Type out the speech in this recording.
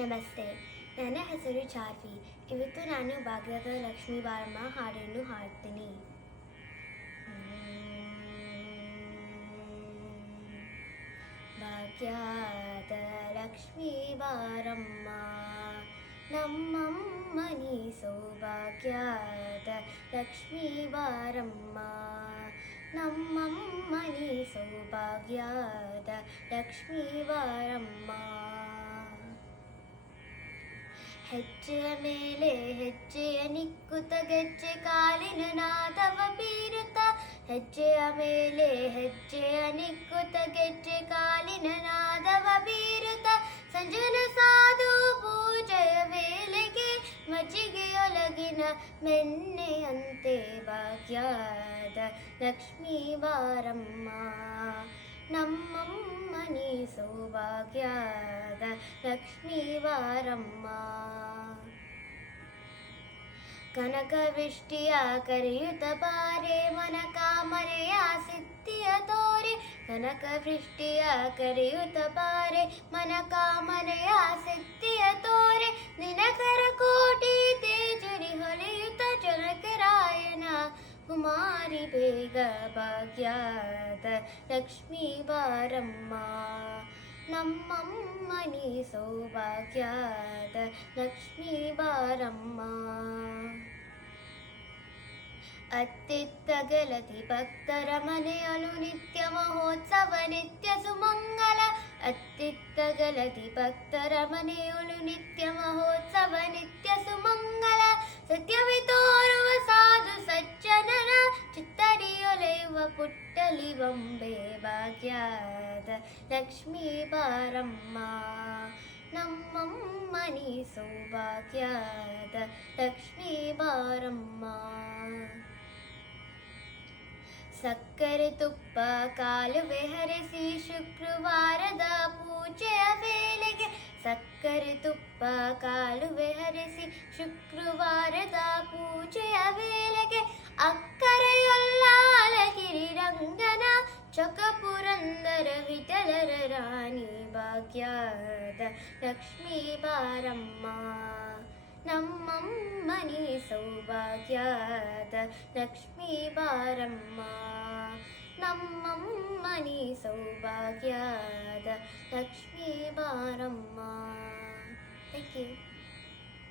ನಮಸ್ತೆ, ನನ್ನ ಹೆಸರು ಚಾರ್ವಿ. ಇವತ್ತು ನಾನು ಭಾಗ್ಯದ ಲಕ್ಷ್ಮೀ ಬಾರಮ್ಮ ಹಾಡನ್ನು ಹಾಡ್ತೀನಿ. ಭಾಗ್ಯದ ಲಕ್ಷ್ಮೀ ಬಾರಮ್ಮ, ನಮ್ಮಮ್ಮ ನೀ ಸೌಭಾಗ್ಯದ ಲಕ್ಷ್ಮೀ ಬಾರಮ್ಮ, ನಮ್ಮಮ್ಮ ನೀ ಸೌಭಾಗ್ಯದ ಲಕ್ಷ್ಮೀ ಬಾರಮ್ಮ. ಹೆಜ್ಜೆಯ ಮೇಲೆ ಹೆಜ್ಜೆಯ ನಿಕ್ಕುತ್ತ ಗೆಜ್ಜೆ ಕಾಲಿನ ನಾದವ ಬೀರುತ್ತ, ಹೆಜ್ಜೆಯ ಮೇಲೆ ಹೆಜ್ಜೆಯ ನಿಕ್ಕುತ್ತ ಗೆಜ್ಜೆ ಕಾಲಿನ ನಾದವ ಬೀರುತ್ತ, ಸಂಜನ ಸಾಧು ಪೂಜೆಯ ವೇಳೆಗೆ ಮಜ್ಜಿಗೆಯೊಳಗಿನ ಮೆನ್ನೆಯಂತೆ ಭಾಗ್ಯದ ಲಕ್ಷ್ಮೀ ಬಾರಮ್ಮ, ನಮ್ಮಮ್ಮ ನೀ ಸೌಭಾಗ್ಯದ ಲಕ್ಷ್ಮೀ ಬಾರಮ್ಮ. ಕನಕವೃಷ್ಟಿಯ ಕರೆಯುತ್ತ ಬಾರೆ ಮನ ಕಾಮನೆಯ ಸಿದ್ಧಿಯ ತೋರೆ, ಕನಕವೃಷ್ಟಿಯ ಕರೆಯುತ್ತ ಬಾರೆ ಮನ ಕಾಮನೆಯ ಸಿದ್ಧಿಯ ತೋರೆ, ದಿನಕರ ಕೋಟಿ ತೇಜರಿ ಹೊಳೆಯುತ್ತ ಜನಕರಾಯನ ಕುಮಾರಿ ಬೇಗ ಭಾಗ್ಯದ ಲಕ್ಷ್ಮೀ ಬಾರಮ್ಮ, ನಮ್ಮಮ್ಮ ನೀ ಸೌಭಾಗ್ಯದ ಲಕ್ಷ್ಮೀ ಬಾರಮ್ಮ. ಅತ್ತಿತ್ತಗಲತಿ ಭಕ್ತರ ಮನೆಯಲು ನಿತ್ಯ ಮಹೋತ್ಸವ ನಿತ್ಯ ಸುಮಂಗಲ, ಅತ್ತಿತ್ತಗಲತಿ ಭಕ್ತರ ಮನೆಯಲು ನಿತ್ಯ ಮಹೋತ್ಸವ ನಿತ್ಯ ಸುಮಂಗಲ, ಸತ್ಯವೇ ತೋರುವ ಸಾಧು ಸಜ್ಜನರ ಚಿತ್ತಡಿಯೊಲೆಯುವ ಪುಟ್ಟಲಿ ಬೊಂಬೆ ಭಾಗ್ಯದ ಲಕ್ಷ್ಮೀ ಬಾರಮ್ಮ, ನಮ್ಮಮ್ಮ ನೀ ಸೌಭಾಗ್ಯದ ಲಕ್ಷ್ಮೀ ಬಾರಮ್ಮ. ಸಕ್ಕರೆ ತುಪ್ಪ ಕಾಲುವೆ ಹರಿಸಿ ಶುಕ್ರವಾರದ ಪೂಜೆಯ ವೇಳೆಗೆ, ಸಕ್ಕರೆ ತುಪ್ಪ ಕಾಲುವೆ ಹರಿಸಿ ಶುಕ್ರವಾರದ ಪೂಜೆಯ ವೇಳೆಗೆ, ಅಕ್ಕರೆಯೊಲ್ಲಾಲಗಿರಿ ರಂಗನ ಚೊಕ್ಕಪುರಂದರ ವಿಠಲರ ರಾಣಿ ಭಾಗ್ಯದ ಲಕ್ಷ್ಮೀ ಬಾರಮ್ಮ, ನಮ್ಮಮ್ಮ ನೀ ಸೌಭಾಗ್ಯದ ಲಕ್ಷ್ಮೀ ಬಾರಮ್ಮ, ನಮ್ಮಮ್ಮ ನೀ ಸೌಭಾಗ್ಯದ ಲಕ್ಷ್ಮೀ ಬಾರಮ್ಮ. Thank you.